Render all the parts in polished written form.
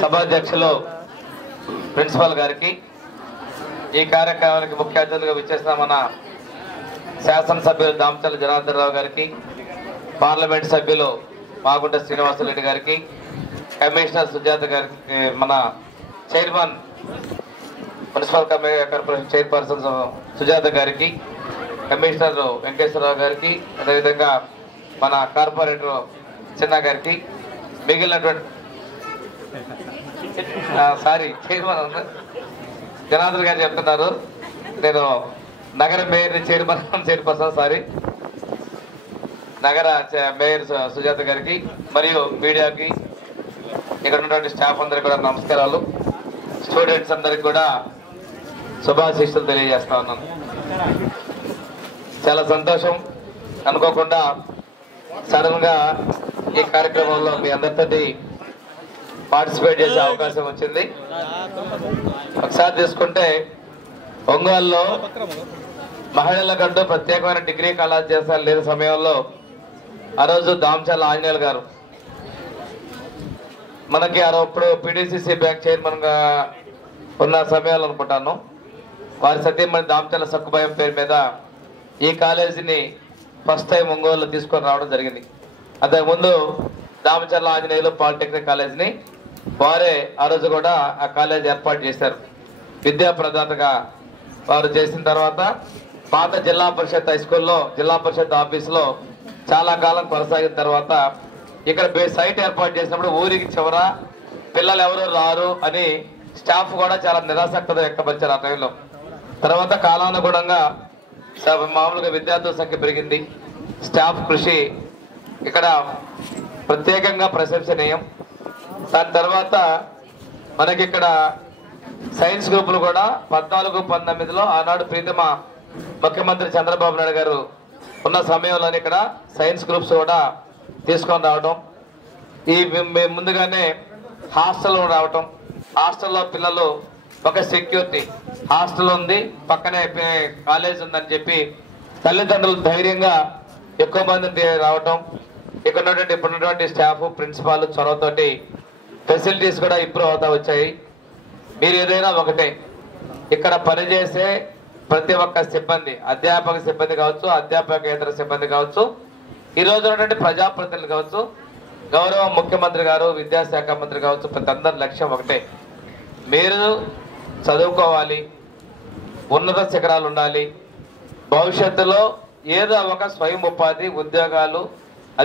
సభాధ్యక్షులు ప్రిన్సిపల్ గారికి, ఈ కార్యక్రమానికి ముఖ్య అతిథులుగా విచ్చేసిన మన శాసనసభ్యులు దామచర్ల జనార్దన్ రావు గారికి, పార్లమెంట్ సభ్యులు మాగుంట శ్రీనివాసరెడ్డి గారికి, కమిషనర్ సుజాత గారికి, మన chairman municipal corporation chairperson Sujatha గారికి, కమిషనర్ వెంకటేశ్వరరావు గారికి, అదేవిధంగా మన కార్పొరేటర్ చిన్న గారికి, మిగిలినటువంటి చైర్మన్ జనార్దన్ గారు చెప్తున్నారు, నేను నగర మేయర్ చైర్పర్సన్ నగర మేయర్ సుజాత గారికి మరియు మీడియాకి, ఇక్కడ ఉన్నటువంటి స్టాఫ్ అందరికి కూడా నమస్కారాలు. స్టూడెంట్స్ అందరికి కూడా శుభాశీస్సులు తెలియజేస్తా ఉన్నాను. చాలా సంతోషం, అనుకోకుండా సడన్ గా ఈ కార్యక్రమంలో మీ అందరితో పార్టిసిపేట్ చేసే అవకాశం వచ్చింది. ఒకసారి తీసుకుంటే ఒంగోలులో మహిళలకంటూ ప్రత్యేకమైన డిగ్రీ కళాశాల లేని సమయంలో ఆ రోజు దామచర్ల ఆంజనేయులు గారు మనకి అప్పుడు పిడిసిసి బ్యాంక్ చైర్మన్ గా ఉన్న సమయంలో అనుకుంటాను, వారి సతీమణి దామచర్ల సక్కుభయం పేరు మీద ఈ కాలేజీని ఫస్ట్ టైం ఒంగోలులో తీసుకొని రావడం జరిగింది. అంతకుముందు దామచర్ల ఆంజనేయులు పాలిటెక్నిక్ కాలేజీని వారే ఆ రోజు కూడా ఆ కాలేజ్ ఏర్పాటు చేశారు. విద్యా ప్రదాతగా వారు చేసిన తర్వాత పాత జిల్లా పరిషత్ హై స్కూల్లో జిల్లా పరిషత్ ఆఫీసులో చాలా కాలం కొనసాగిన తర్వాత ఇక్కడ సైట్ ఏర్పాటు చేసినప్పుడు ఊరికి చివర పిల్లలు ఎవరు రారు అని స్టాఫ్ కూడా చాలా నిరాసక్తత వ్యక్తపరిచారు ఆ టైంలో. తర్వాత కాలానుగుణంగా మామూలుగా విద్యార్థుల సంఖ్య పెరిగింది, స్టాఫ్ కృషి ఇక్కడ ప్రత్యేకంగా ప్రశంసనీయం. దాని తర్వాత మనకి ఇక్కడ సైన్స్ గ్రూపులు కూడా 14-19లో ఆనాడు ప్రీతమ ముఖ్యమంత్రి చంద్రబాబు నాయుడు గారు ఉన్న సమయంలోనే ఇక్కడ సైన్స్ గ్రూప్స్ కూడా తీసుకొని రావడం, ఈ ముందుగానే హాస్టల్ రావటం, హాస్టల్లో పిల్లలు ఒక సెక్యూరిటీ హాస్టల్ ఉంది, పక్కనే కాలేజ్ ఉందని చెప్పి తల్లిదండ్రులు ధైర్యంగా ఎక్కువ మంది రావటం, ఇక్కడ ఇప్పుడున్నటువంటి స్టాఫ్ ప్రిన్సిపాల్ చొరవతోటి ఫెసిలిటీస్ కూడా ఇంప్రూవ్ అవుతా వచ్చాయి. మీరు ఏదైనా ఒకటే, ఇక్కడ పనిచేసే ప్రతి ఒక్క సిబ్బంది, అధ్యాపక సిబ్బంది కావచ్చు, అధ్యాపకేతర సిబ్బంది కావచ్చు, ఈ రోజు ఉన్నటువంటి ప్రజాప్రతినిధులు కావచ్చు, గౌరవ ముఖ్యమంత్రి గారు, విద్యాశాఖ మంత్రి కావచ్చు, ప్రతి అందరి లక్ష్యం ఒకటే, మీరు చదువుకోవాలి, ఉన్నత శిఖరాలు ఉండాలి, భవిష్యత్తులో ఏదో ఒక స్వయం ఉపాధి ఉద్యోగాలు,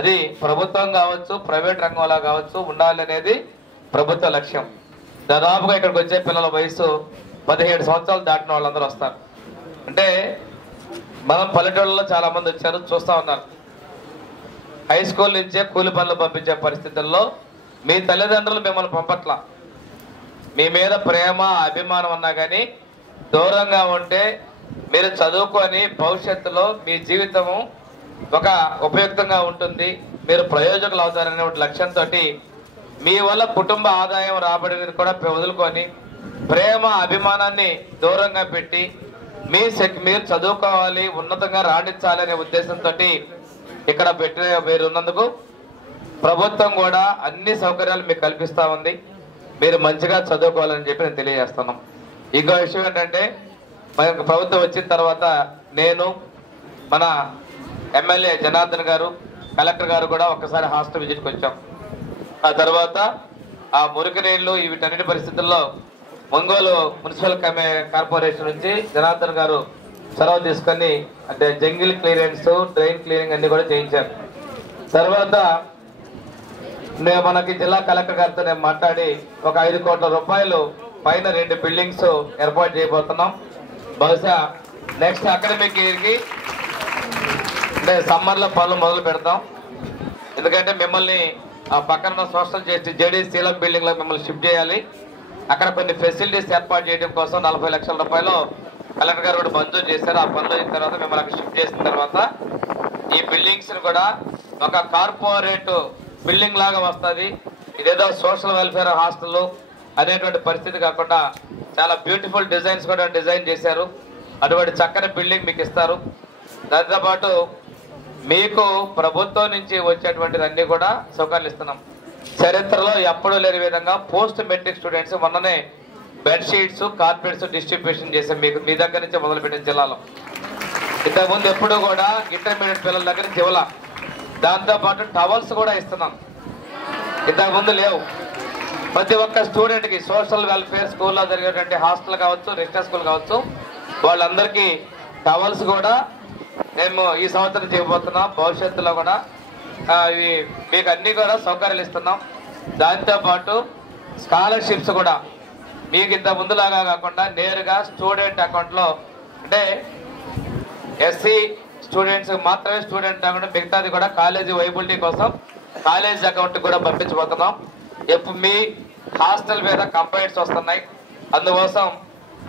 అది ప్రభుత్వం కావచ్చు ప్రైవేట్ రంగంలో కావచ్చు ఉండాలి అనేది ప్రభుత్వ లక్ష్యం. దాదాపుగా ఇక్కడికి వచ్చే పిల్లల వయసు 17 సంవత్సరాలు దాటిన వాళ్ళందరూ వస్తారు. అంటే మనం పల్లెటూళ్ళలో చాలా మంది వచ్చారు, చూస్తా ఉన్నారు. హై స్కూల్ నుంచే కూలి పనులు పంపించే పరిస్థితుల్లో మీ తల్లిదండ్రులు మిమ్మల్ని పంపట్లా, మీ మీద ప్రేమ అభిమానం ఉన్నా కానీ దూరంగా ఉంటే మీరు చదువుకొని భవిష్యత్తులో మీ జీవితము ఒక ఉపయుక్తంగా ఉంటుంది, మీరు ప్రయోజకులు అవుతారనే లక్ష్యంతో మీ వల్ల కుటుంబ ఆదాయం రాబడిని కూడా వదులుకొని ప్రేమ అభిమానాన్ని దూరంగా పెట్టి మీరు చదువుకోవాలి, ఉన్నతంగా రాణించాలి అనే ఉద్దేశంతో ఇక్కడ పెట్టిన మీరు ఉన్నందుకు ప్రభుత్వం కూడా అన్ని సౌకర్యాలు మీకు కల్పిస్తా ఉంది. మీరు మంచిగా చదువుకోవాలని చెప్పి నేను తెలియజేస్తున్నాం. ఇంకో విషయం ఏంటంటే, మనకు ప్రభుత్వం వచ్చిన తర్వాత నేను మన ఎమ్మెల్యే జనార్దన్ గారు, కలెక్టర్ గారు కూడా ఒక్కసారి హాస్టల్ విజిట్కి వచ్చాం. ఆ తర్వాత ఆ మురికి నీళ్లు వీటన్నిటి పరిస్థితుల్లో ఒంగోలు మున్సిపల్ కార్పొరేషన్ నుంచి జనార్దన్ గారు చొరవ తీసుకొని అంటే జంగిల్ క్లియరెన్స్, డ్రైన్ క్లీనింగ్ అన్ని కూడా చేయించారు. తర్వాత మనకి జిల్లా కలెక్టర్ గారితో నేను మాట్లాడి ఒక 5 కోట్ల రూపాయలు పైన 2 బిల్డింగ్స్ ఏర్పాటు చేయబోతున్నాం. బహుశా నెక్స్ట్ అకాడమిక్ ఇయర్కి అంటే సమ్మర్లో పనులు మొదలు పెడతాం. ఎందుకంటే మిమ్మల్ని ఆ పక్కన సోషల్ జేడీ సీలం బిల్డింగ్ లో మిమ్మల్ని షిఫ్ట్ చేయాలి. అక్కడ కొన్ని ఫెసిలిటీస్ ఏర్పాటు చేయడం కోసం 40 లక్షల రూపాయలు కలెక్టర్ గారు కూడా మంజూరు చేశారు. ఆ పనులు అయిన తర్వాత మిమ్మల్ని అక్కడ షిఫ్ట్ చేసిన తర్వాత ఈ బిల్డింగ్స్ కూడా ఒక కార్పొరేట్ బిల్డింగ్ లాగా వస్తుంది. ఇదేదో సోషల్ వెల్ఫేర్ హాస్టల్ అనేటువంటి పరిస్థితి కాకుండా చాలా బ్యూటిఫుల్ డిజైన్స్ కూడా డిజైన్ చేశారు. అటువంటి చక్కని బిల్డింగ్ మీకు ఇస్తారు. దాంతో పాటు మీకు ప్రభుత్వం నుంచి వచ్చేటువంటివన్నీ కూడా సౌకర్యాలు ఇస్తున్నాం. చరిత్రలో ఎప్పుడూ లేని విధంగా పోస్ట్ మెట్రిక్ స్టూడెంట్స్ మొన్ననే బెడ్షీట్స్ కార్పెట్స్ డిస్ట్రిబ్యూషన్ చేసాం మీ దగ్గర నుంచి మొదలుపెట్టిన జిల్లాలో. ఇంతకుముందు ఎప్పుడూ కూడా ఇంటర్మీడియట్ పిల్లల దగ్గర నుంచి ఇవ్వాల. దాంతోపాటు టవల్స్ కూడా ఇస్తున్నాం, ఇంతకుముందు లేవు. ప్రతి ఒక్క స్టూడెంట్కి సోషల్ వెల్ఫేర్ స్కూల్లో జరిగేటువంటి హాస్టల్ కావచ్చు, రెసిడెన్స్ స్కూల్ కావచ్చు, వాళ్ళందరికీ టవల్స్ కూడా మేము ఈ సంవత్సరం చేయబోతున్నాం. భవిష్యత్తులో కూడా ఇవి మీకు అన్నీ కూడా సౌకర్యాలు ఇస్తున్నాం. దాంతోపాటు స్కాలర్షిప్స్ కూడా మీకు ఇంత ముందులాగా కాకుండా నేరుగా స్టూడెంట్ అకౌంట్లో, అంటే ఎస్సీ స్టూడెంట్స్ మాత్రమే స్టూడెంట్ అకౌంట్, మిగతాది కూడా కాలేజీ వైబిలిటీ కోసం కాలేజ్ అకౌంట్ కూడా పంపించబోతున్నాం. ఎప్పుడు మీ హాస్టల్ మీద కంప్లైంట్స్ వస్తున్నాయి, అందుకోసం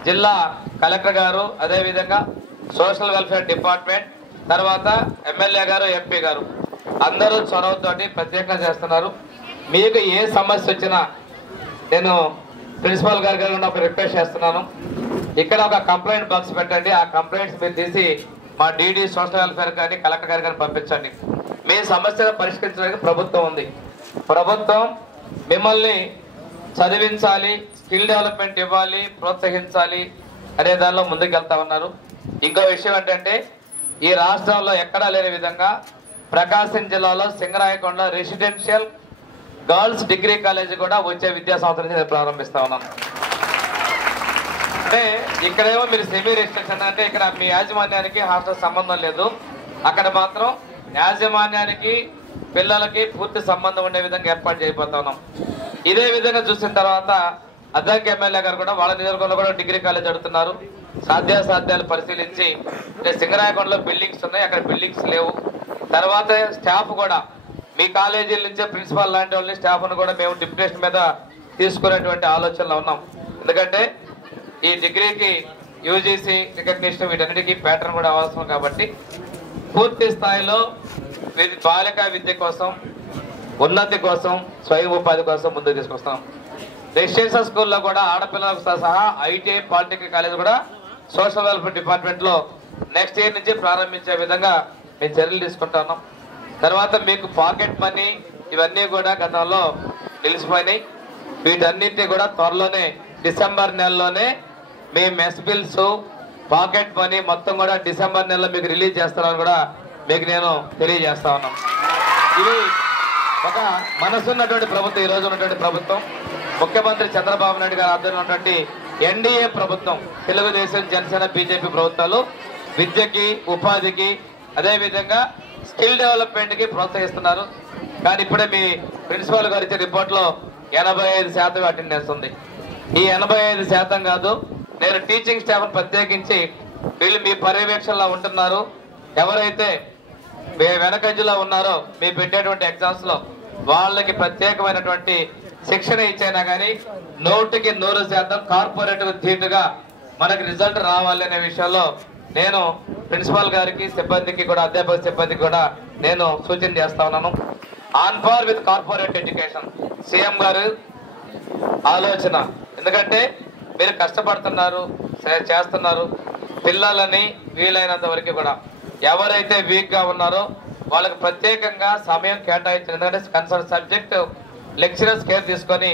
జిల్లా కలెక్టర్ గారు, అదేవిధంగా సోషల్ వెల్ఫేర్ డిపార్ట్మెంట్, తర్వాత ఎమ్మెల్యే గారు, ఎంపీ గారు అందరూ చొరవతోటి ప్రత్యేకంగా చేస్తున్నారు. మీకు ఏ సమస్య వచ్చినా నేను ప్రిన్సిపాల్ గారి ఒక రిక్వెస్ట్ చేస్తున్నాను, ఇక్కడ ఒక కంప్లైంట్ బాక్స్ పెట్టండి. ఆ కంప్లైంట్స్ మీరు తీసి మా డీడీ సోషల్ వెల్ఫేర్ కానీ కలెక్టర్ గారి కానీ పంపించండి. మీ సమస్యను పరిష్కరించడానికి ప్రభుత్వం ఉంది. ప్రభుత్వం మిమ్మల్ని చదివించాలి, స్కిల్ డెవలప్మెంట్ ఇవ్వాలి, ప్రోత్సహించాలి అనే దానిలో ముందుకు వెళ్తా ఉన్నారు. ఇంకో విషయం ఏంటంటే, ఈ రాష్ట్రంలో ఎక్కడా లేని విధంగా ప్రకాశం జిల్లాలో Singarayakonda residential girls degree college కూడా వచ్చే విద్యా సంవత్సరం నుంచి ప్రారంభిస్తా ఉన్నాను. అంటే ఇక్కడేమో మీరు సెమీ రెసిడెన్షియల్, అంటే ఇక్కడ మీ యాజమాన్యానికి హాస్టల్ సంబంధం లేదు, అక్కడ మాత్రం యాజమాన్యానికి పిల్లలకి పూర్తి సంబంధం ఉండే విధంగా ఏర్పాటు చేయబోతా ఉన్నాం. ఇదే విధంగా చూసిన తర్వాత అద్దంకి ఎమ్మెల్యే గారు కూడా వాళ్ళ నియోజకవర్గంలో కూడా డిగ్రీ కాలేజ్ అడుగుతున్నారు. సాధ్యాసాధ్యాలు పరిశీలించి, అంటే సింగరాయకొండలో బిల్డింగ్స్ ఉన్నాయి, అక్కడ బిల్డింగ్స్ లేవు. తర్వాత స్టాఫ్ కూడా మీ కాలేజీల నుంచే ప్రిన్సిపాల్ లాంటి వాళ్ళని స్టాఫ్ను కూడా మేము డిప్యుటేషన్ మీద తీసుకునేటువంటి ఆలోచనలో ఉన్నాం. ఎందుకంటే ఈ డిగ్రీకి యూజీసీ రికగ్నిషన్ వీటన్నిటికీ ప్యాటర్న్ కూడా అవసరం కాబట్టి పూర్తి స్థాయిలో బాలికా విద్య కోసం, ఉన్నతి కోసం, స్వయం ఉపాధి కోసం ముందుకు తీసుకొస్తాం. రెసిడెన్షియల్ స్కూల్లో కూడా ఆడపిల్లలకు సహా ఐటీఐ పాలిటెక్నిక్ కాలేజ్ కూడా సోషల్ వెల్ఫేర్ డిపార్ట్మెంట్లో నెక్స్ట్ ఇయర్ నుంచి ప్రారంభించే విధంగా మేము చర్యలు తీసుకుంటున్నాం. తర్వాత మీకు పాకెట్ మనీ ఇవన్నీ కూడా గతంలో నిలిచిపోయినాయి. వీటన్నింటినీ కూడా త్వరలోనే డిసెంబర్ నెలలోనే మీ మెస్ బిల్స్, పాకెట్ మనీ మొత్తం కూడా డిసెంబర్ నెలలో మీకు రిలీజ్ చేస్తారని కూడా మీకు నేను తెలియజేస్తా ఉన్నాను. ఇది ఒక మనసున్నటువంటి ప్రభుత్వం, ఈ రోజు ఉన్నటువంటి ప్రభుత్వం, ముఖ్యమంత్రి చంద్రబాబు నాయుడు గారి ఆధ్వర్యంలో ఉన్నటువంటి ఎన్డీఏ ప్రభుత్వం, తెలుగుదేశం, జనసేన, బీజేపీ ప్రభుత్వాలు విద్యకి, ఉపాధికి, అదేవిధంగా స్కిల్ డెవలప్మెంట్ కి ప్రోత్సహిస్తున్నారు. కానీ ఇప్పుడే మీ ప్రిన్సిపాల్ గారు ఇచ్చే రిపోర్ట్లో 85% అటెండెన్స్ ఉంది. ఈ 85% కాదు, నేను టీచింగ్ స్టాఫ్ ప్రత్యేకించి వీళ్ళు మీ పర్యవేక్షణలో ఉంటున్నారు. ఎవరైతే వెనకంజలో ఉన్నారో మీ పెట్టేటువంటి ఎగ్జామ్స్ లో వాళ్ళకి ప్రత్యేకమైనటువంటి శిక్షణ ఇచ్చైనా కానీ 100కి 100% కార్పొరేట్ ధీటుగా మనకి రిజల్ట్ రావాలి అనే విషయంలో నేను ప్రిన్సిపాల్ గారికి, సిబ్బందికి కూడా, అధ్యాపక సిబ్బందికి కూడా నేను సూచన చేస్తా ఉన్నాను. On par with corporate education CM గారు ఆలోచన. ఎందుకంటే మీరు కష్టపడుతున్నారు, చేస్తున్నారు. పిల్లలని వీలైనంత వరకు కూడా ఎవరైతే వీక్ గా ఉన్నారో వాళ్ళకి ప్రత్యేకంగా సమయం కేటాయించారు. ఎందుకంటే కన్సర్న్ సబ్జెక్ట్ లెక్చరర్స్ కేర్ తీసుకొని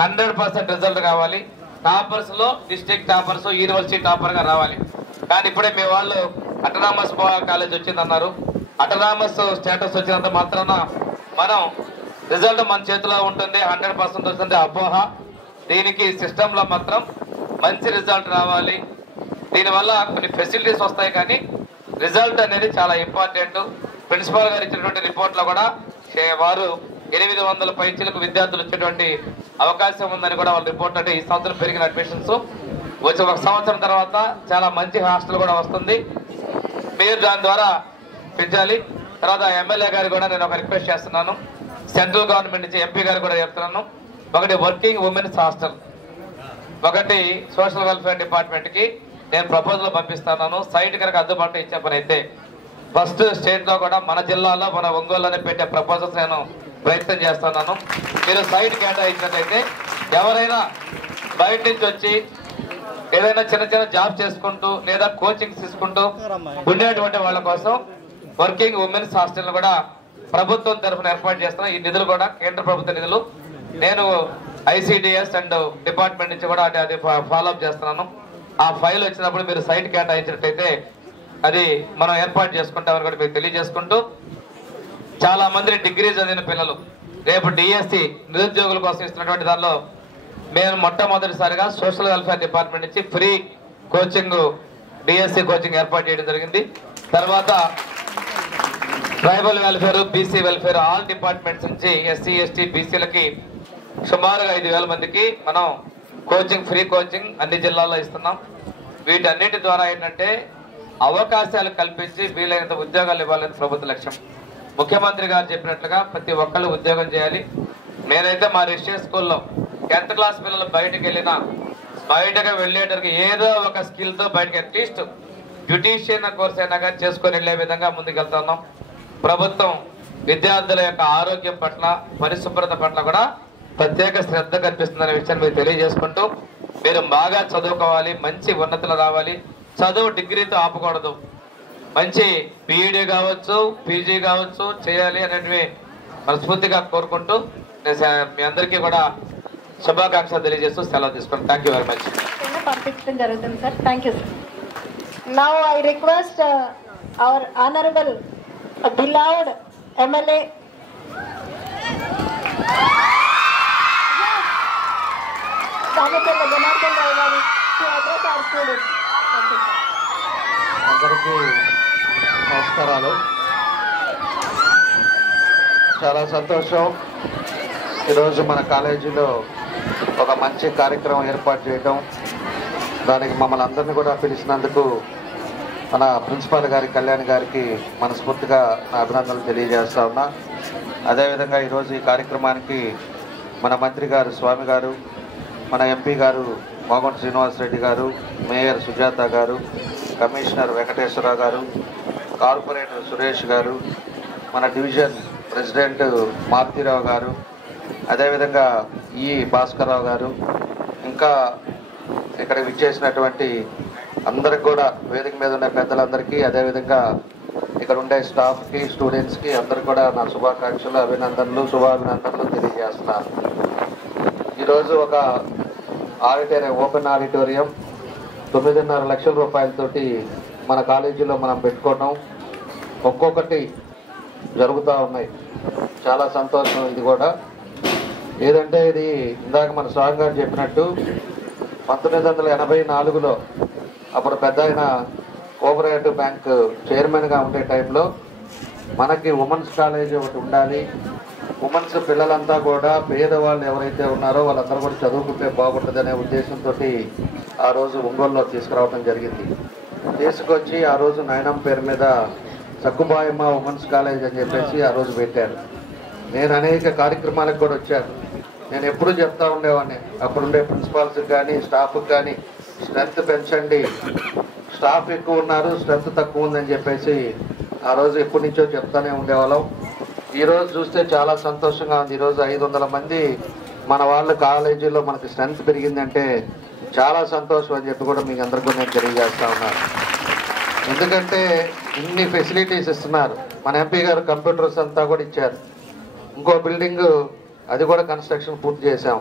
100% రిజల్ట్ కావాలి. టాపర్స్ లో డిస్ట్రిక్ట్ టాపర్స్, యూనివర్సిటీ టాపర్ గా రావాలి. కానీ ఇప్పుడే మీ వాళ్ళు అటానమస్ కాలేజ్ వచ్చిందన్నారు. అటానమస్ స్టేటస్ వచ్చినంత మాత్రాన మనం రిజల్ట్ మన చేతిలో ఉంటుంది 100% వస్తుంది అపోహ. దీనికి సిస్టమ్ లో మాత్రం మంచి రిజల్ట్ రావాలి. దీనివల్ల కొన్ని ఫెసిలిటీస్ వస్తాయి, కానీ రిజల్ట్ అనేది చాలా ఇంపార్టెంట్. ప్రిన్సిపాల్ గారు ఇచ్చినటువంటి రిపోర్ట్ లో కూడా వారు 800 పైచీలకు విద్యార్థులు వచ్చేటువంటి అవకాశం ఉందని కూడా వాళ్ళ రిపోర్ట్. అంటే ఈ సంవత్సరం పెరిగిన అడ్మిషన్స్ వచ్చే ఒక సంవత్సరం తర్వాత చాలా మంచి హాస్టల్ కూడా వస్తుంది. మీరు దాని ద్వారా పెంచాలి. తర్వాత ఎమ్మెల్యే గారు కూడా నేను ఒక రిక్వెస్ట్ చేస్తున్నాను, సెంట్రల్ గవర్నమెంట్ నుంచి ఎంపీ గారు కూడా చెప్తున్నాను. ఒకటి వర్కింగ్ ఉమెన్స్ హాస్టల్, ఒకటి సోషల్ వెల్ఫేర్ డిపార్ట్మెంట్ కి నేను ప్రపోజల్ పంపిస్తున్నాను. సైట్ కనుక అందుబాటులో ఇచ్చే పని అయితే ఫస్ట్ స్టేట్ లో కూడా మన జిల్లాలో, మన ఒంగోలులోనే పెట్టే ప్రపోజల్స్ నేను ప్రయత్నం చేస్తున్నాను. మీరు సైట్ కేటాయించినట్లయితే ఎవరైనా బయట నుంచి వచ్చి ఏదైనా చిన్న చిన్న జాబ్ చేసుకుంటూ లేదా కోచింగ్ తీసుకుంటూ ఉండేటువంటి వాళ్ళ కోసం వర్కింగ్ ఉమెన్స్ హాస్టల్ కూడా ప్రభుత్వం తరఫున ఏర్పాటు చేస్తున్నాం. ఈ నిధులు కూడా కేంద్ర ప్రభుత్వ నిధులు. నేను ఐసిడిఎస్ అండ్ డిపార్ట్మెంట్ నుంచి కూడా అది ఫాలోఅప్ చేస్తున్నాను. ఆ ఫైల్ వచ్చినప్పుడు మీరు సైట్ కేటాయించినట్లయితే అది మనం ఏర్పాటు చేసుకుంటామని కూడా మీకు తెలియజేసుకుంటూ, చాలా మంది డిగ్రీ చదివిన పిల్లలు రేపు డిఎస్సి నిరుద్యోగుల కోసం ఇస్తున్నటువంటి దానిలో మేము మొట్టమొదటిసారిగా సోషల్ వెల్ఫేర్ డిపార్ట్మెంట్ నుంచి ఫ్రీ కోచింగ్, డిఎస్సి కోచింగ్ ఏర్పాటు చేయడం జరిగింది. తర్వాత tribal welfare, BC welfare all departments నుంచి ఎస్సీ, ఎస్టీ, బీసీలకి సుమారుగా 5,000 మందికి మనం కోచింగ్, ఫ్రీ కోచింగ్ అన్ని జిల్లాల్లో ఇస్తున్నాం. వీటన్నిటి ద్వారా ఏంటంటే అవకాశాలు కల్పించి వీలైనంత ఉద్యోగాలు ఇవ్వాలని ప్రభుత్వ లక్ష్యం. ముఖ్యమంత్రి గారు చెప్పినట్లుగా ప్రతి ఒక్కళ్ళు ఉద్యోగం చేయాలి. నేనైతే మా రిషియస్ స్కూల్లో 10th క్లాస్ పిల్లలు బయటకు వెళ్ళేటరికి ఏదో ఒక స్కిల్తో బయటకు అట్లీస్ట్ బ్యూటీషియన్ కోర్స్ అయినా కానీ చేసుకొని వెళ్లే విధంగా ముందుకెళ్తున్నాం. ప్రభుత్వం విద్యార్థుల యొక్క ఆరోగ్యం పట్ల, పరిశుభ్రత పట్ల కూడా ప్రత్యేక శ్రద్ధ కల్పిస్తుందనే విషయాన్ని మీరు తెలియజేసుకుంటూ, మీరు బాగా చదువుకోవాలి, మంచి ఉన్నతులు రావాలి. చదువు డిగ్రీతో ఆపకూడదు. మంచి బీఈడీ కావచ్చు, పీజీ కావచ్చు చేయాలి అనేటివి మనస్ఫూర్తిగా కోరుకుంటూ మీ అందరికీ కూడా శుభాకాంక్షలు తెలియజేస్తూ సెలవు తీసుకుంటాం. Thank you very much. పంపించడం జరుగుతుంది sir. Thank you sir. Now I request our honourable beloved MLA Sanatella Janardhan Rao garu to address our students. అందరికీ నమస్కారాలు. చాలా సంతోషం ఈరోజు మన కాలేజీలో ఒక మంచి కార్యక్రమం ఏర్పాటు చేయడం, దానికి మమ్మల్ని అందరినీ కూడా పిలిచినందుకు మన ప్రిన్సిపాల్ గారి కళ్యాణ్ గారికి మనస్ఫూర్తిగా నా అభినందనలు తెలియజేస్తా ఉన్నా. అదేవిధంగా ఈరోజు ఈ కార్యక్రమానికి మన మంత్రి గారు స్వామి గారు, మన ఎంపీ గారు మోగన్ శ్రీనివాసరెడ్డి గారు, మేయర్ సుజాత గారు, కమిషనర్ వెంకటేశ్వరరావు గారు, కార్పొరేటర్ సురేష్ గారు, మన డివిజన్ ప్రెసిడెంట్ మారుతిరావు గారు, అదేవిధంగా ఈ భాస్కర్రావు గారు, ఇంకా ఇక్కడ విచ్చేసినటువంటి అందరికి కూడా, వేదిక మీద ఉన్న పెద్దలందరికీ, అదేవిధంగా ఇక్కడ ఉండే స్టాఫ్కి, స్టూడెంట్స్కి అందరికి కూడా నా శుభాకాంక్షలు, అభినందనలు, శుభాభినందనలు తెలియజేస్తున్నాను. ఈరోజు ఒక ఆడిటోరియం, ఓపెన్ ఆడిటోరియం 9.5 లక్షల రూపాయలతోటి మన కాలేజీలో మనం పెట్టుకోవడం ఒక్కొక్కటి జరుగుతూ ఉన్నాయి. చాలా సంతోషం ఇది కూడా. ఏదంటే ఇది ఇందాక మన స్వామి గారు చెప్పినట్టు 1984లో అప్పుడు పెద్ద ఆయన కోఆపరేటివ్ బ్యాంక్ చైర్మన్గా ఉండే టైంలో మనకి ఉమెన్స్ కాలేజ్ ఒకటి ఉండాలి, ఉమెన్స్ పిల్లలంతా కూడా పేదవాళ్ళు ఎవరైతే ఉన్నారో వాళ్ళందరూ కూడా చదువుకుంటే బాగుంటుంది అనే ఉద్దేశంతో ఆ రోజు ఒంగోలులో తీసుకురావడం జరిగింది. తీసుకొచ్చి ఆ రోజు నాయనమ్మ పేరు మీద సక్కుబాయమ్మ ఉమెన్స్ కాలేజ్ అని చెప్పేసి ఆ రోజు పెట్టారు. నేను అనేక కార్యక్రమాలకు కూడా వచ్చాను. నేను ఎప్పుడూ చెప్తా ఉండేవాడిని అప్పుడుండే ప్రిన్సిపాల్స్కి కానీ స్టాఫ్కి కానీ, స్ట్రెంత్ పెంచండి, స్టాఫ్ ఎక్కువ ఉన్నారు, స్ట్రెంత్ తక్కువ ఉందని చెప్పేసి ఆ రోజు ఎప్పటి నుంచో చెప్తానే ఉండేవాళ్ళం. ఈరోజు చూస్తే చాలా సంతోషంగా ఉంది. ఈరోజు 500 మంది మన వాళ్ళు కాలేజీలో మనకి స్ట్రెంత్ పెరిగిందంటే చాలా సంతోషం అని చెప్పి కూడా మీకు అందరికీ నేను తెలియజేస్తా ఉన్నాను. ఎందుకంటే ఇన్ని ఫెసిలిటీస్ ఇస్తున్నారు. మన ఎంపీ గారు కంప్యూటర్స్ అంతా కూడా ఇచ్చారు. ఇంకో బిల్డింగ్ అది కూడా కన్స్ట్రక్షన్ పూర్తి చేశాం.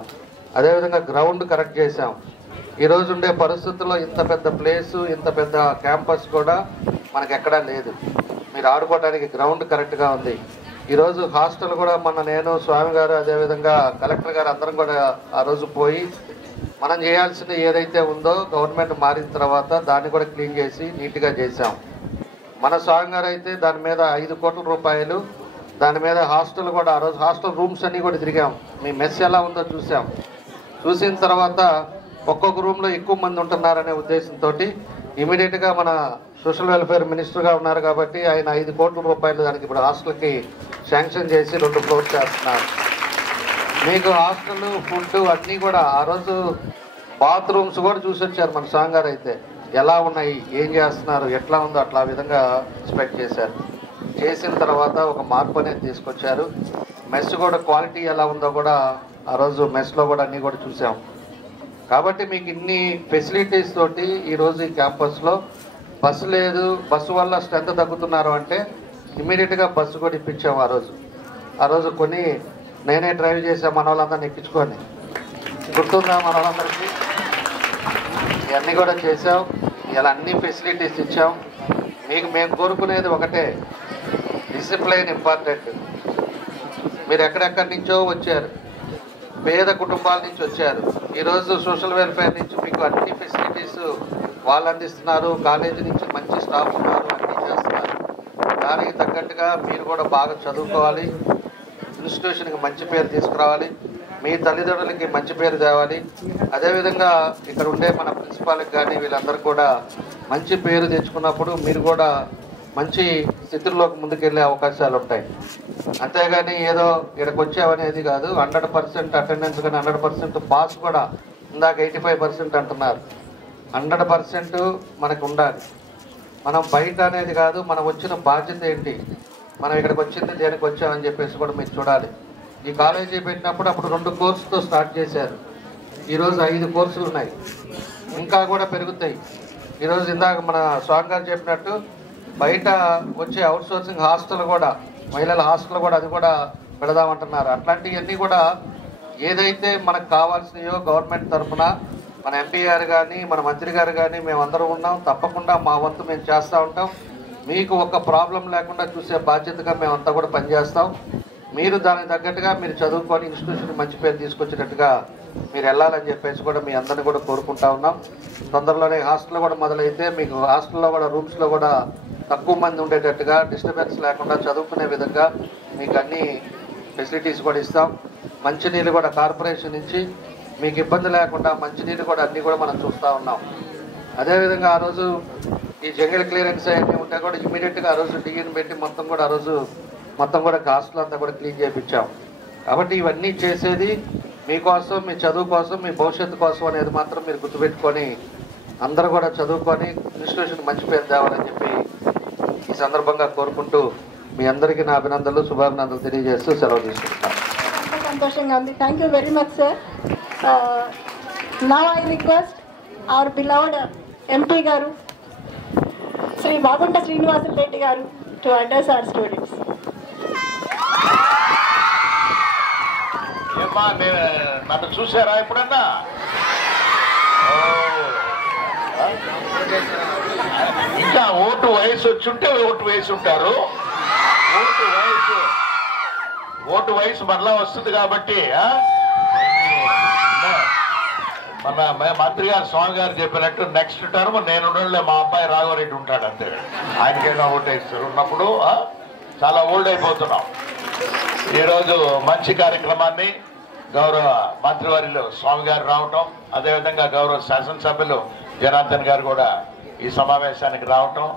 అదేవిధంగా గ్రౌండ్ కరెక్ట్ చేశాం. ఈరోజు ఉండే పరిస్థితుల్లో ఇంత పెద్ద ప్లేసు, ఇంత పెద్ద క్యాంపస్ కూడా మనకు ఎక్కడా లేదు. మీరు ఆడుకోవడానికి గ్రౌండ్ కరెక్ట్గా ఉంది. ఈరోజు హాస్టల్ కూడా నేను స్వామి గారు అదేవిధంగా కలెక్టర్ గారు అందరం కూడా ఆ రోజు పోయి మనం చేయాల్సింది ఏదైతే ఉందో గవర్నమెంట్ మారిన తర్వాత దాన్ని కూడా క్లీన్ చేసి నీట్గా చేశాం. మన స్వామి గారు అయితే దాని మీద 5 కోట్ల రూపాయలు, దాని మీద హాస్టల్ కూడా ఆ రోజు హాస్టల్ రూమ్స్ అన్నీ కూడా తిరిగాం. మీ మెస్ ఎలా ఉందో చూసాం. చూసిన తర్వాత ఒక్కొక్క రూమ్లో ఎక్కువ మంది ఉంటున్నారనే ఉద్దేశంతో ఇమీడియట్గా మన సోషల్ వెల్ఫేర్ మినిస్టర్గా ఉన్నారు కాబట్టి ఆయన 5 కోట్ల రూపాయలు దానికి ఇప్పుడు హాస్టల్కి శాంక్షన్ చేసి 2 ఫ్లోర్స్ చేస్తున్నారు. మీకు హాస్టల్, ఫుడ్ అన్నీ కూడా ఆ రోజు బాత్రూమ్స్ కూడా చూసి వచ్చారు మన స్వామి గారు అయితే. ఎలా ఉన్నాయి, ఏం చేస్తున్నారు, ఎట్లా ఉందో అట్లా విధంగా ఎక్స్పెక్ట్ చేశారు. చేసిన తర్వాత ఒక మార్పు అనేది తీసుకొచ్చారు. మెస్ కూడా క్వాలిటీ ఎలా ఉందో కూడా ఆ రోజు మెస్లో కూడా అన్నీ కూడా చూసాం. కాబట్టి మీకు ఇన్ని ఫెసిలిటీస్ తోటి ఈరోజు ఈ క్యాంపస్లో బస్సు లేదు, బస్సు వల్ల స్ట్రెంత్ తగ్గుతున్నారు అంటే ఇమీడియట్గా బస్సు కూడా ఇప్పించాము. ఆ రోజు కొన్ని నేనే డ్రైవ్ చేసాం మన వాళ్ళందరినీ ఎక్కించుకొని. గుర్తుందా మన వాళ్ళందరికీ? ఇవన్నీ కూడా చేసాం. ఇలా అన్ని ఫెసిలిటీస్ ఇచ్చాం. మీకు మేము కోరుకునేది ఒకటే, డిసిప్లైన్ ఇంపార్టెంట్. మీరు ఎక్కడెక్కడి నుంచో వచ్చారు, పేద కుటుంబాల నుంచి వచ్చారు. ఈరోజు సోషల్ వెల్ఫేర్ నుంచి మీకు అన్ని ఫెసిలిటీస్ వాళ్ళు అందిస్తున్నారు. కాలేజీ నుంచి మంచి స్టాఫ్ ఉన్నారు, అన్నీ చేస్తున్నారు. దానికి తగ్గట్టుగా మీరు కూడా బాగా చదువుకోవాలి, ఇన్స్టిట్యూషన్కి మంచి పేరు తీసుకురావాలి, మీ తల్లిదండ్రులకి మంచి పేరు తేవాలి. అదేవిధంగా ఇక్కడ ఉండే మన ప్రిన్సిపాల్కి కానీ వీళ్ళందరూ కూడా మంచి పేరు తెచ్చుకున్నప్పుడు మీరు కూడా మంచి స్థితిలోకి ముందుకెళ్ళే అవకాశాలు ఉంటాయి. అంతేగాని ఏదో ఇక్కడికి వచ్చామనేది కాదు. 100% అటెండెన్స్ కానీ 100% పాస్ కూడా ఇందాక 85% అంటున్నారు. 100% మనకు ఉండాలి. మనం బయట అనేది కాదు, మనం వచ్చిన బాధ్యత ఏంటి, మనం ఇక్కడికి వచ్చింది దేనికి వచ్చామని చెప్పేసి కూడా మీరు చూడాలి. ఈ కాలేజీ పెట్టినప్పుడు అప్పుడు 2 కోర్సులతో స్టార్ట్ చేశారు. ఈరోజు 5 కోర్సులు ఉన్నాయి, ఇంకా కూడా పెరుగుతాయి. ఈరోజు ఇందాక మన స్వామి గారు చెప్పినట్టు బయట వచ్చే అవుట్ సోర్సింగ్ హాస్టల్ కూడా, మహిళల హాస్టల్ కూడా అది కూడా పెడదామంటున్నారు. అట్లాంటివన్నీ కూడా ఏదైతే మనకు కావాల్సినయో గవర్నమెంట్ తరఫున మన ఎంపీ గారు కానీ మన మంత్రి గారు కానీ మేమందరం ఉన్నాం. తప్పకుండా మా వంతు మేము చేస్తూ ఉంటాం. మీకు ఒక ప్రాబ్లం లేకుండా చూసే బాధ్యతగా మేమంతా కూడా పనిచేస్తాం. మీరు దానికి తగ్గట్టుగా మీరు చదువుకొని ఇన్స్టిట్యూషన్ మంచి పేరు తీసుకొచ్చేటట్టుగా మీరు వెళ్ళాలని చెప్పేసి కూడా మీ అందరిని కూడా కోరుకుంటా ఉన్నాం. తొందరలోనే హాస్టల్ కూడా మొదలైతే మీకు హాస్టల్లో కూడా రూమ్స్లో కూడా తక్కువ మంది ఉండేటట్టుగా డిస్టర్బెన్స్ లేకుండా చదువుకునే విధంగా మీకు అన్ని ఫెసిలిటీస్ కూడా ఇస్తాం. మంచినీళ్ళు కూడా కార్పొరేషన్ నుంచి మీకు ఇబ్బంది లేకుండా మంచినీళ్ళు కూడా అన్నీ కూడా మనం చూస్తూ ఉన్నాం. అదేవిధంగా ఆ రోజు ఈ జంగల్ క్లియరెన్స్ అవన్నీ ఉంటే కూడా ఇమీడియట్గా ఆ రోజు డిఎన్ పెట్టి మొత్తం కూడా ఆ రోజు మొత్తం కూడా హాస్టల్ అంతా కూడా క్లీన్ చేయించాం. కాబట్టి ఇవన్నీ చేసేది మీకోసం, మీ చదువు కోసం, మీ భవిష్యత్తు కోసం అనేది మాత్రం మీరు గుర్తుపెట్టుకొని అందరూ కూడా చదువుకొని ఇన్స్టిట్యూషన్ మంచి పేరు తేవాలని చెప్పి ఈ సందర్భంగా కోరుకుంటూ మీ అందరికీ నా అభినందనలు, శుభాభినందనలు తెలియజేస్తూ సెలవు తీసుకుంటున్నాను. సంతోషంగా ఉంది. Thank you very much sir. Now I request our beloved MP గారు శ్రీ బాగుంట శ్రీనివాసులు రెడ్డి గారు టు అడ్రస్ అవర్ స్టూడెంట్స్. నన్ను చూసారా ఎప్పుడన్నా? ఇంకా ఓటు వయసు వచ్చుంటే ఓటు వేసి ఉంటారు. ఓటు వయసు మరలా వస్తుంది కాబట్టి మన మంత్రి గారు స్వామి గారు చెప్పినట్టు నెక్స్ట్ టర్మ్ నేను మా అబ్బాయి రాఘవరెడ్డి ఉంటాడు అంతే. ఆయనకైనా ఓటు వేస్తారు ఉన్నప్పుడు చాలా ఓల్డ్ అయిపోతున్నాం. ఈరోజు మంచి కార్యక్రమాన్ని గౌరవ మంత్రివర్యులు స్వామి గారు రావటం, అదేవిధంగా గౌరవ శాసనసభ్యులు జనార్దన్ గారు కూడా ఈ సమావేశానికి రావటం,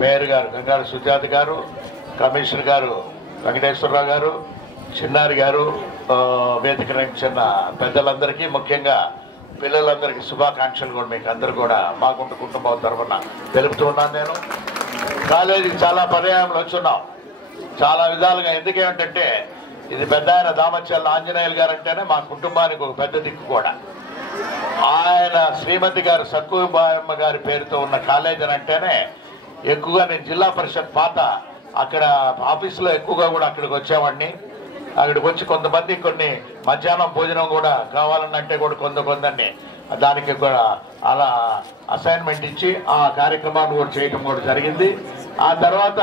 మేయర్ గారు గంగారు సుజాత గారు, కమిషనర్ గారు వెంకటేశ్వరరావు గారు, చిన్నారి గారు, వేదిక చిన్న పెద్దలందరికీ, ముఖ్యంగా పిల్లలందరికీ శుభాకాంక్షలు కూడా మీకు అందరూ కూడా మాకుంట కుటుంబం తరఫున తెలుపుతూ ఉన్నాను. నేను కాలేజీకి చాలా పర్యాయంలో వచ్చున్నాం, చాలా విధాలుగా. ఎందుకేమిటంటే ఇది పెద్ద ఆయన దామచల్ల ఆంజనేయులు గారు అంటేనే మా కుటుంబానికి ఒక పెద్ద దిక్కు కూడా. ఆయన శ్రీమతి గారు సక్కుబాయమ్మ గారి పేరుతో ఉన్న కాలేజీ అని అంటేనే ఎక్కువగా నేను జిల్లా పరిషత్ పాత అక్కడ ఆఫీసులో ఎక్కువగా కూడా అక్కడికి వచ్చేవాడిని. అక్కడికి వచ్చి కొంతమంది కొన్ని మధ్యాహ్నం భోజనం కూడా కావాలన్నంటే కూడా కొందరిని దానికి కూడా అలా అసైన్మెంట్ ఇచ్చి ఆ కార్యక్రమాన్ని కూడా చేయడం కూడా జరిగింది. ఆ తర్వాత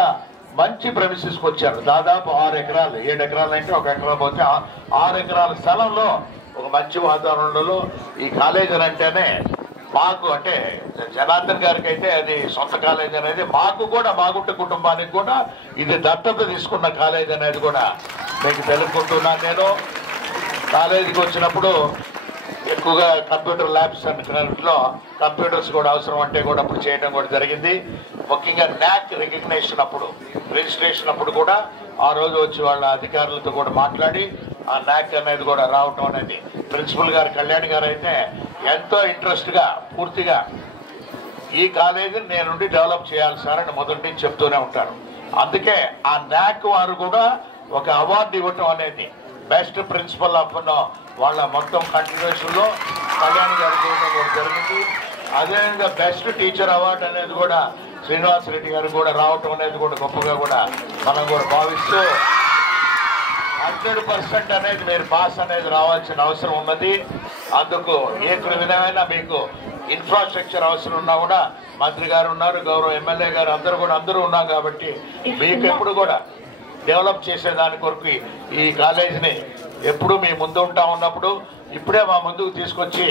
మంచి ప్రెమిసెస్కి వచ్చారు. దాదాపు 6 ఎకరాలు, 7 ఎకరాలు అంటే 1 ఎకరా పోతే 6 ఎకరాల స్థలంలో ఒక మంచి వాతావరణంలో ఈ కాలేజీ అని అంటేనే మాకు, అంటే జనార్దన్ గారికి అయితే అది సొంత కాలేజీ అనేది, మాకు కూడా మాగుంట కుటుంబానికి కూడా ఇది దత్తత తీసుకున్న కాలేజీ అనేది కూడా మీకు తెలుపుకుంటున్నాను. నేను కాలేజీకి వచ్చినప్పుడు ఎక్కువగా కంప్యూటర్ ల్యాబ్స్ లో కంప్యూటర్స్ కూడా అవసరం అంటే కూడా అప్పుడు చేయడం కూడా జరిగింది. ముఖ్యంగా న్యాక్ రికగ్నేషన్ అప్పుడు, రిజిస్ట్రేషన్ అప్పుడు కూడా ఆ రోజు వచ్చి వాళ్ళ అధికారులతో కూడా మాట్లాడి ఆ న్యాక్ అనేది కూడా రావటం అనేది, ప్రిన్సిపల్ గారు కళ్యాణ్ గారు అయితే ఎంతో ఇంట్రెస్ట్గా పూర్తిగా ఈ కాలేజీని నేనుండి డెవలప్ చేయాలి సార్ అని మొదటి నుంచి చెప్తూనే ఉంటారు. అందుకే ఆ న్యాక్ వారు కూడా ఒక అవార్డు ఇవ్వటం అనేది బెస్ట్ ప్రిన్సిపల్ ఆఫ్ వాళ్ళ మొత్తం కంటిన్యూషన్లో కళ్యాణ్ గారు చేయడం కూడా జరిగింది. అదేవిధంగా బెస్ట్ టీచర్ అవార్డు అనేది కూడా శ్రీనివాసరెడ్డి గారు కూడా రావటం అనేది కూడా గొప్పగా కూడా మనం కూడా భావిస్తూ 100% అనేది మీరు పాస్ అనేది రావాల్సిన అవసరం ఉన్నది. అందుకు ఏ విధమైన మీకు ఇన్ఫ్రాస్ట్రక్చర్ అవసరం ఉన్నా కూడా మంత్రి గారు ఉన్నారు, గౌరవ ఎమ్మెల్యే గారు అందరూ ఉన్నాం కాబట్టి మీకు ఎప్పుడు కూడా డెవలప్ చేసేదాని కొరకు ఈ కాలేజీని ఎప్పుడు మీ ముందు ఉంటా ఉన్నప్పుడు ఇప్పుడే మా ముందుకు తీసుకొచ్చి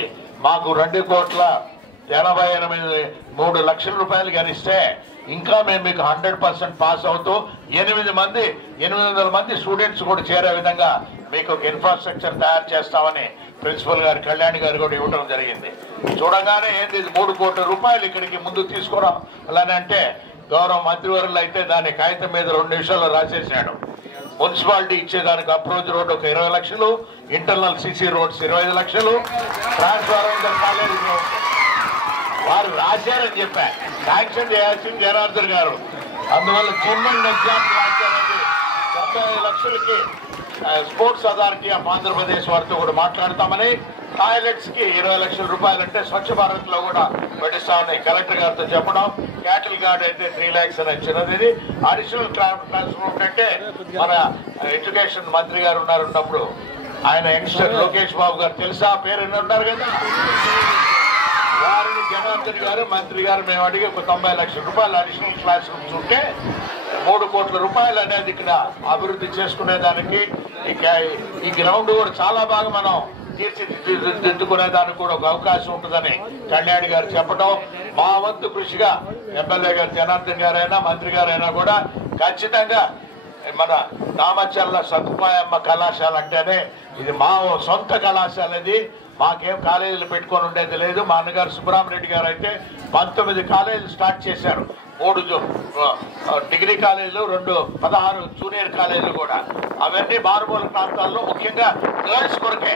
మాకు 2,88,3 లక్షల రూపాయలు గణిస్తే ఇంకా మేము మీకు 100% పాస్ అవుతూ 800 మంది స్టూడెంట్స్ కూడా చేరే విధంగా మీకు ఒక ఇన్ఫ్రాస్ట్రక్చర్ తయారు చేస్తామని ప్రిన్సిపల్ గారు కళ్యాణ్ గారు కూడా ఇవ్వడం జరిగింది. చూడగానే ఏంది 3 కోట్ల రూపాయలు ఇక్కడికి ముందు తీసుకురాం అలానే అంటే గౌరవ మంత్రివర్యులు అయితే దాని కాగితం మీద 2 నిమిషాల్లో రాసేసాడు. మున్సిపాలిటీ ఇచ్చేదానికి అప్రోచ్ రోడ్ ఒక 20 లక్షలు, ఇంటర్నల్ సిసి రోడ్స్ 25 లక్షలు, ట్రాన్స్ఫార్మర్ కాలేజ్ వారు రాశారని చెప్పా శాంక్షన్ చేయాల్సింది జనార్దన్ గారు. అందువల్ల చైర్మన్ ఎగ్జామ్ రాశారని 95 లక్షలకి స్పోర్ట్స్ అథారిటీ ఆఫ్ ఆంధ్రప్రదేశ్ వారితో కూడా మాట్లాడతామని, టాయిలెట్స్ కి 20 లక్షల రూపాయలు అంటే స్వచ్ఛ భారత్ లో కూడా పెట్టిస్తామని కలెక్టర్ గారితో చెప్పడం. క్యాటిల్ గార్డ్ అయితే 3 lakhs అని వచ్చినది. అడిషనల్ ట్రాన్స్పోర్ట్ అంటే మన ఎడ్యుకేషన్ మంత్రి గారు ఉన్నప్పుడు ఆయన యంగ్స్టర్ లోకేష్ బాబు గారు తెలుసా పేరు ఉన్నారు కదా, వారిని జనార్దన్ గారు మంత్రి గారు మేము అడిగి ఒక 90 లక్షల రూపాయలు అడిషనల్ క్లాస్ రూమ్స్ ఉంటే 3 కోట్ల రూపాయలు అనేది ఇక్కడ అభివృద్ధి చేసుకునేదానికి ఈ గ్రౌండ్ కూడా చాలా బాగా మనం తీర్చిదిద్దుకునేదానికి కూడా ఒక అవకాశం ఉంటుందని కళ్యాణ్ గారు చెప్పడం. మా వంతు కృషిగా ఎమ్మెల్యే గారు జనార్దన్ గారైనా మంత్రి గారైనా కూడా ఖచ్చితంగా మన రామచర్ల సత్యపాయమ్మ కళాశాల అంటేనే ఇది మా సొంత కళాశాల, ఇది మాకేం కాలేజీలు పెట్టుకొని ఉండేది లేదు. మా అన్నగారు సుబ్రహ్మరెడ్డి గారు అయితే 19 కాలేజీలు స్టార్ట్ చేశారు. 3 డిగ్రీ కాలేజీలు, 16 జూనియర్ కాలేజీలు కూడా. అవన్నీ మారుమూల ప్రాంతాల్లో ముఖ్యంగా గర్ల్స్ కొరకే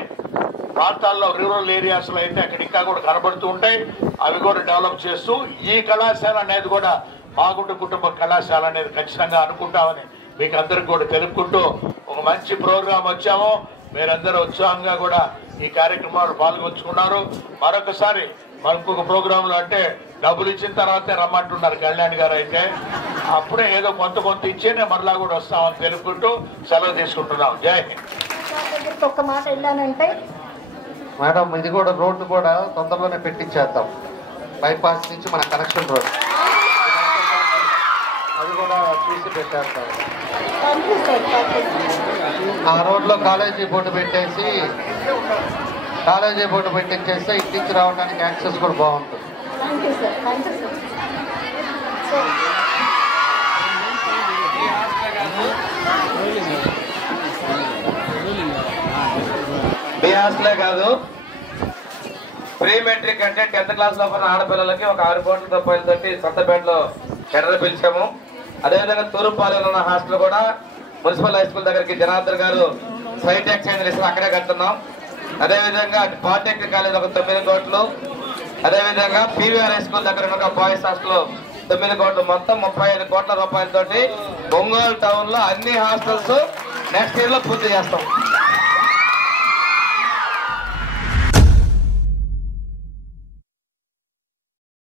ప్రాంతాల్లో రూరల్ ఏరియాస్ లో అయితే అక్కడ ఇంకా కూడా కనబడుతూ ఉంటాయి. అవి కూడా డెవలప్ చేస్తూ ఈ కళాశాల అనేది కూడా మాగుంట కుటుంబ కళాశాల అనేది ఖచ్చితంగా అనుకుంటామని మీకు అందరికి కూడా తెలుపుకుంటూ ఒక మంచి ప్రోగ్రాం వచ్చాము. మీరందరూ ఉత్సాహంగా కూడా ఈ కార్యక్రమాలు పాల్గొంచుకున్నారు. మరొకసారి ఇంకొక ప్రోగ్రామ్ లో అంటే డబ్బులు ఇచ్చిన తర్వాతే రమ్మంటున్నారు కళ్యాణ్ గారు అయితే, అప్పుడే ఏదో కొంత ఇచ్చేనే మరలా కూడా వస్తామని తెలుపుకుంటూ సెలవు తీసుకుంటున్నాం. జై హింద్. ఒక్క మాట వెళ్ళానంటే మేడం ఇది కూడా రోడ్డు కూడా తొందరలోనే పెట్టించేద్దాం. బైపాస్ నుంచి మన కనెక్షన్ రోడ్ అది కూడా చూసి పెట్టేస్తాం. ఆ రోడ్లో కాలేజీ బోర్డు పెట్టేస్తే ఇంటి నుంచి రావడానికి యాక్సెస్ కూడా బాగుంటుంది. మీ హాస్టలే కాదు, ప్రీ మెట్రిక్ అంటే 10th క్లాస్ లో ఉన్న ఆడపిల్లలకి ఒక 6 కోట్ల రూపాయలతోటి సత్తపేటలో టెండర్ పిలిచాము. అదేవిధంగా తూర్పుపాలెంలో ఉన్న హాస్టల్ కూడా మున్సిపల్ హై స్కూల్ దగ్గరికి జనార్దన్ గారు సైట్ ఎక్స్చేంజ్ చేసి అక్కడే కడుతున్నాం. అదేవిధంగా పాలిటెక్నిక్ కాలేజ్ ఒక 9 కోట్లు, అదేవిధంగా పీవీఆర్ హై స్కూల్ దగ్గర ఉన్న బాయ్స్ హాస్టల్ 9 కోట్లు, మొత్తం 35 కోట్ల రూపాయలతోటి ఒంగోలు టౌన్ లో అన్ని హాస్టల్స్ నెక్స్ట్ ఇయర్ లో పూర్తి చేస్తాం.